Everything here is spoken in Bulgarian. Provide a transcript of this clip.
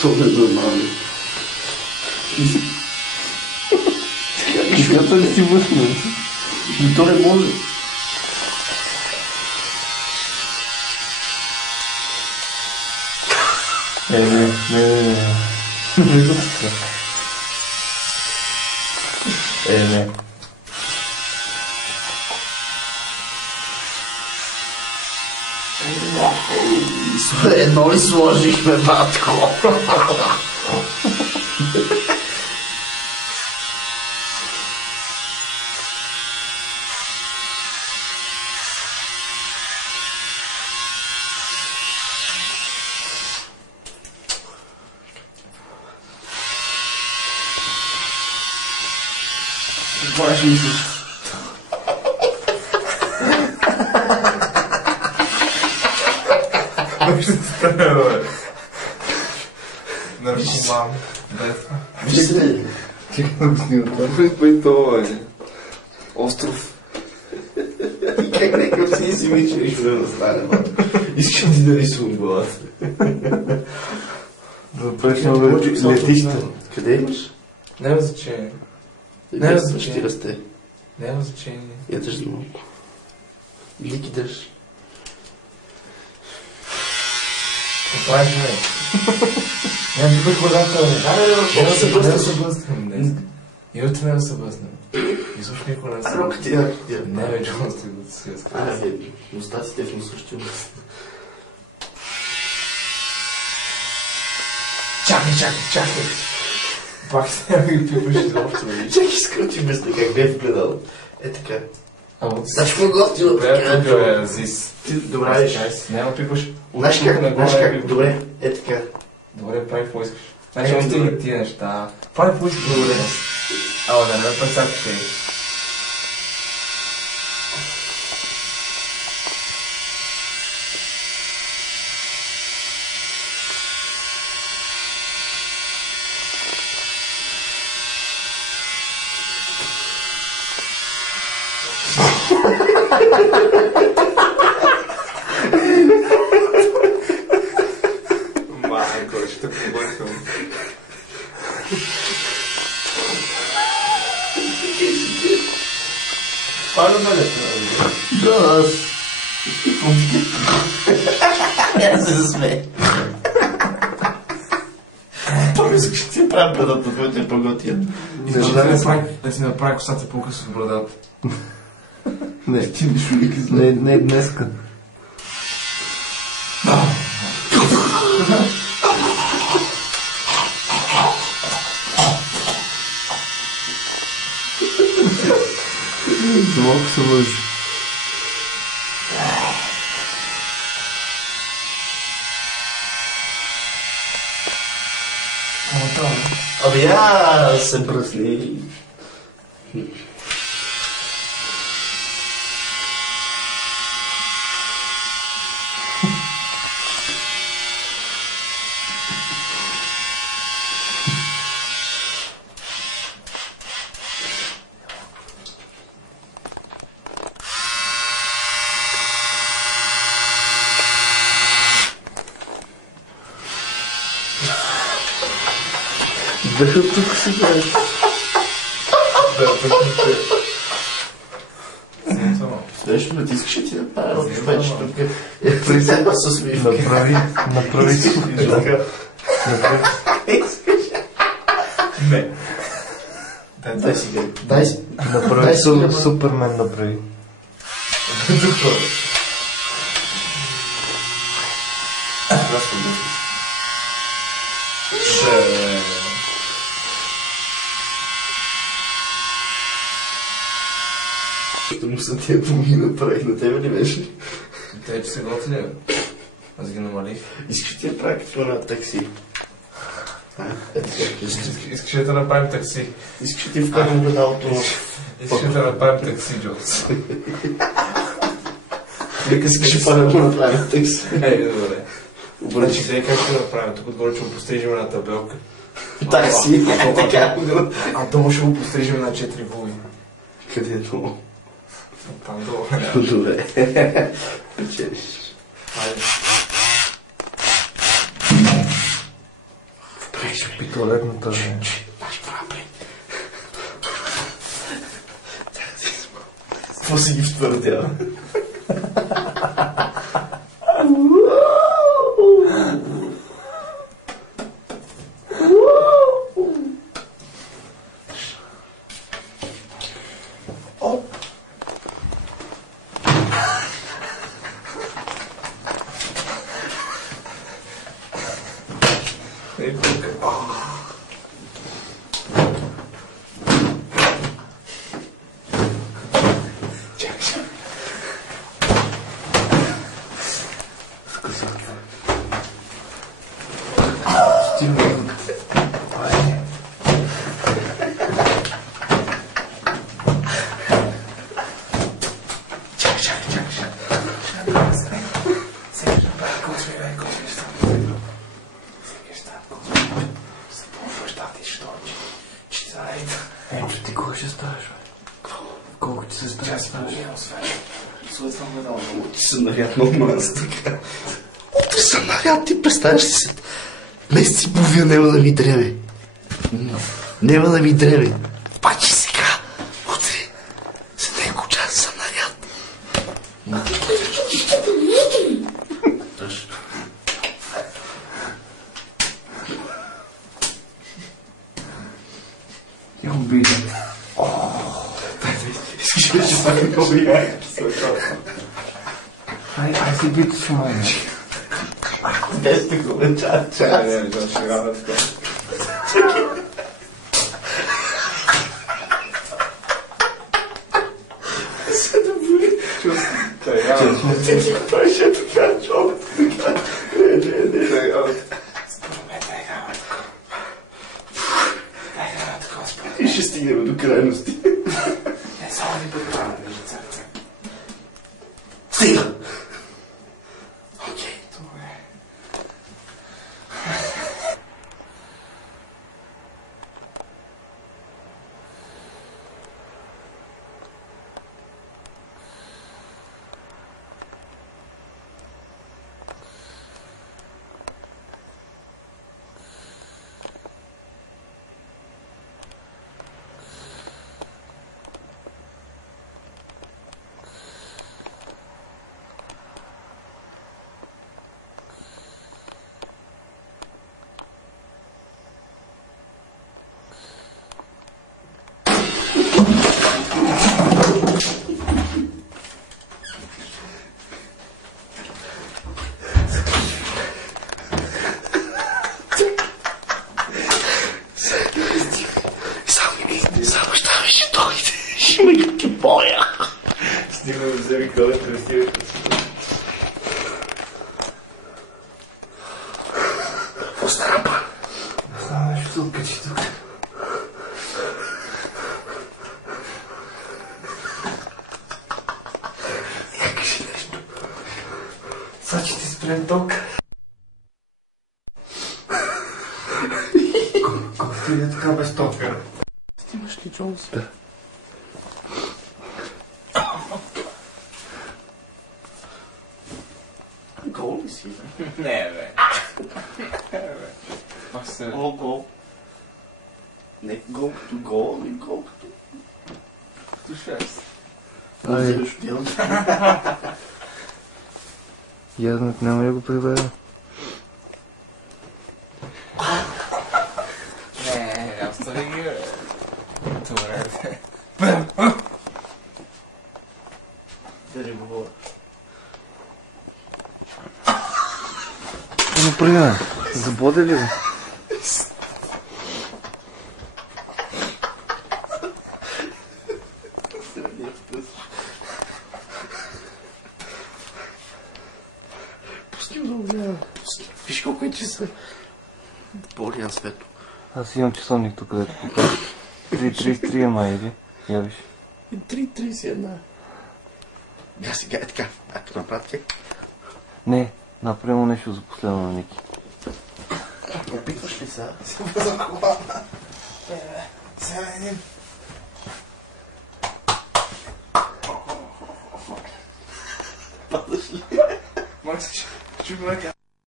Това е нормално. Каката ли си вътне? И то не може. Не. Не го така. Не. Едно ли сложихме, батко? Това ще мислиш. Ще стане, бе. Наркоман. Вижте. Чекай да го снимам. Това е това, бе. Остров. Как някакъв си мислиш да стане, батко? Искам ти да рисувам главата. Да прехнем летища. Къде имаш? Няма значение. Не, ще расте. Няма значение. Ядеш за малко. Или кидаш. Това е човек. Няма да бъде водата. Няма да се блъснем днес. И утре няма да се блъснем. И също никога не се блъснем. Не, бе, Джон, сте го си разказал. Мустаците в носущи. Чакай. Пак се няма ги пипаш изобщо. Чакай, скрути мисля как бе вгледал. Е така. Знаеш какво готино така? Добре, Зис. Ти добре виж. Няма пипаш. Знаеш как? Добре, е така. Добре, прави какво искаш. Значи имам стига тия неща. Прави какво искаш. Добре. Ало, да не ме пресакаш. Майко, ще побъркам. Пара да не Да, аз. Я се засмея. Това мисля, че ти правим брадата, твоето е по-готиен. Да си направи косата по-късно в брадата. Не, ти ми шулики зле. Не днеска. За малко се лъжи. Абе, я се бръсни. Да, тук си гледаш. Да, пъкнете. Знаеш, ме ти искаш ли ти да правя вече тук? Призема с усмивка. Направи усмивка. Не. Дай си гледай. Дай си. Направи Супермен направи. Доктор. Като му са тия помги направих на тебе ли беше? Те, че се готини, бе. Аз ги намалих. Искаш ти да правя като на такси? Искаш да направим такси. Искаш да ти вкарам гледалото. Искаш да направим такси, Джонс. Искаш да направим такси. Добре. Значи сега как ще направим? Тук отгоре ще го пострижим една табелка. Такси, така. А долу ще го пострижим на 4 вуи. Къде е долу? Там долу. Добре. Печелиш. Хайде. Би туалетната. Баш правилно. Какво си ги втвърдява? Ти кога ще ставаш, бе? Колко ти се ставаш? Утре съм наряд много маза така. Утре съм наряд, ти представяш ли се? Месец и половина няма да ми дреме. Няма да ми дреме. Пачи сега. Утре. За няколко часа съм наряд. Я убийца. Искаш ли, че стане много яйки? Ай си бити с майна. Без такова час. Не, ще рада така. Се да боли. Чувствам. Ти си правиш е така, човек. Не. И ще стигнем до крайности. Не, само ни подправя, вижда църква. Стига! Окей, добре. Само ще дойде. Ще ме ги боя. Стигна да вземи колето и стигаш. Какво стана, па? Не знам, нещо се откачи тук. Я кажи нещо. Сега че ти спрем ток. Колко иде така без тока? Снимаш ли Джонс? Да. Гол ли си, бе? Не, бе. Пак се... О, гол. Не гол като гол, ами гол като... Като шест. Ай. Защо делам? Язнат няма ли го прибера? Не, остави ги, бе. Добре, бе. Да не говоря. Но пригна, забоде ли го? Пусти го да гледам. Виж колко е часа. Болян свето. Аз имам часовник тук, където покажа. 3:33 май, или? Я виж. 3:31. Да, сега е така. Ако направя Не, направи му нещо за последно на Ники. опитваш ли сега? За кола. Сега един. Падаш ли? Макс, чух ме